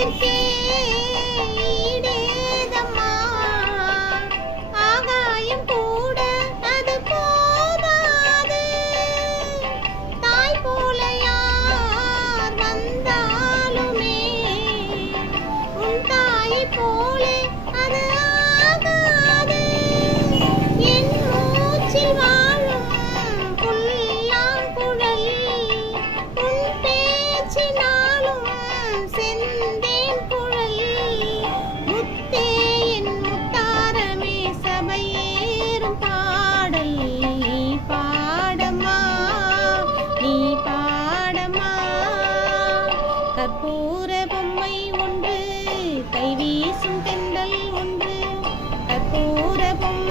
அன்பிற்கே ஈடேதம்மா. ஆகாயம் கூட அது போதாது. தாய் போல யார் வந்தாலுமே உன் தாயை போலே அது ஆகாது. என் மூச்சில் வாழும் புல்லாங்குழல் உன் பேச்சினாலும் செந்தேன் குழல். முத்தே என் முத்தாரமே சபையேறும் பாடல் நீ பாடம்மா, நீ பாடம்மா. கற்பூர பொம்மை ஒன்று கைவீசும் தென்றல் ஒன்று. கற்பூர பொம்மை